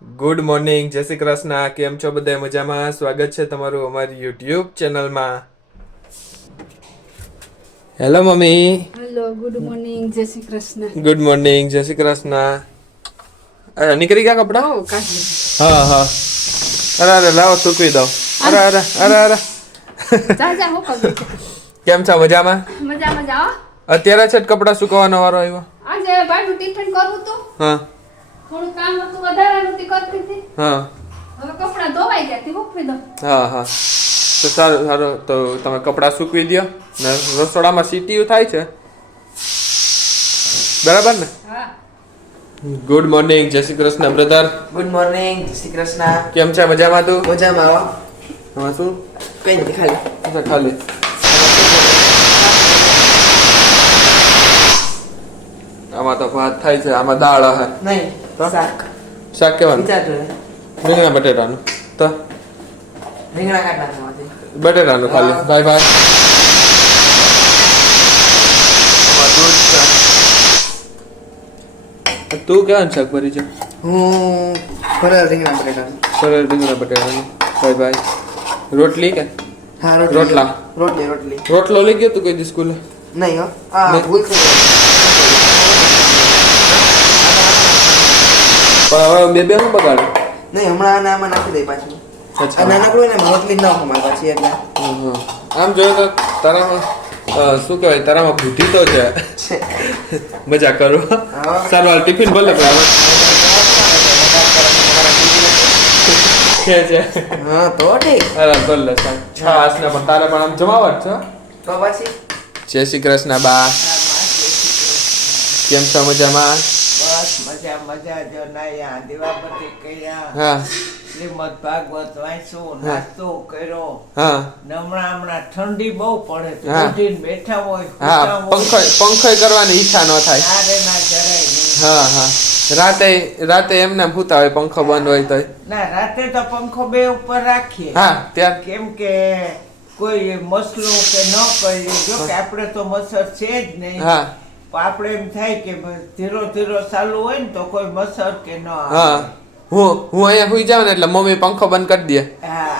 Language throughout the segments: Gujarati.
ગુડ મોર્નિંગ, જય શ્રી કૃષ્ણ. કેમ છો બધા? મજામાં? સ્વાગત છે તમારું અમારી યુટ્યુબ ચેનલમાં. Hello mummy. Hello, good morning, જય શ્રી કૃષ્ણ. ગુડ મોર્નિંગ, જય શ્રી કૃષ્ણ. નીકળી ગયા કપડા? ઓ કાઢી. હા હા. અરે અરે લાવો સૂકવી દો. અરે અરે અરે અરે. જા જા હો પગ. કેમ છો? મજામાં? મજા મજા હો. અત્યારે છે કપડા સુકવવાનો વારો આવ્યો. આજે બાજુ ટિફિન કરવું તો હા થોડું કામ હતું, વધારાનું તે કરતી હતી. હા હવે કપડાં ધોવાઈ ગયા તે મૂકી દો. હા હા. તો સારું સારું, તો તમે કપડાં સૂકવી દો ને રસોડામાં સીટીયું થાય છે બરાબર ને? હા. ગુડ મોર્નિંગ, જય Shri Krishna brother. Good morning, જય શ્રી કૃષ્ણ. કેમ છે? મજામાં તું? મજામાં આવો. હા શું? કઈ નથી ખાલી. અચ્છા ખાલી. આમાં તો ભાત થાય છે, આમાં દાળ હે. નહીં તો શાક. શાક કેવાનું? વિચારજો રીંગણા બટેટાનું. તો રીંગણા કાઢ નાખવામાંથી. બટેટાનું ખાલી. Bye bye. તું કેવાનું શાક ભરી છે? હું ફરેલ રીંગણા બટેટાનું. સરળ રીંગણા બટેટાનું. Bye bye. રોટલી કે હા રોટલા? રોટલી. રોટલો લઈ ગયો તું કોઈ દી સ્કૂલે? નહીં હો. આ નહીં. ભૂલ થઈ ગઈ. પણ હવે બે હું બગાડે? નહીં હમણાં આમાં નાખી દઈ પાછું. અચ્છા. આ નાનકડું હોય ને એમાં રોટલી જ નાખો મારે પાછી એટલે. આમ જોઈએ તો તારામાં શું કહેવાય, તારામાં બુદ્ધિ તો છે. મજા કરો. સારું હાલ ટિફિન ભલે છે. હા તો ઠીક. અરે ભલે છાસ ને પણ તારે પણ આમ જમાવટ છે. તો પછી જય શ્રી કૃષ્ણ બા. કેમ છો? મજામાં? બસ મજા જો નાયા દીવાબત્તી કર્યા, હા શ્રીમદ ભાગવત વાંચ્યું, હા. નાસ્તો કર્યો. હા ને હમણાં ઠંડી બહુ પડે છે. હા. ઉઠીને બેઠા હોય, હા. સૂતા હોય, પંખો કરવાની ઈચ્છા ન થાય. ત્યારે ના જરાય નહીં. હા હા. રાતે એમને એમ સૂતા હોય, પંખો બંધ હોય તો. ના રાતે તો પંખો બે ઉપર રાખીએ. હા ત્યાં. કેમ કે કોઈ મસલું કે ન કરીએ, જો કે આપણે તો મચ્છર છે જ નહીં. હા પણ આપણે એમ થાય કે ધીરો ધીરો ચાલુ હોય ને તો કોઈ મચ્છર કે ન આવે. હા. હું અહીંયા સુઈ જાઉં ને એટલે મમ્મી પંખો બંધ કરી દે. હા.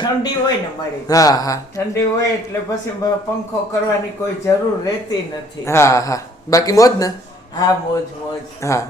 ઠંડી હોય ને મારી, હા હા ઠંડી હોય એટલે પછી પંખો કરવાની કોઈ જરૂર રહેતી નથી. હા હા. બાકી મોજ ને? હા મોજ મોજ. હા.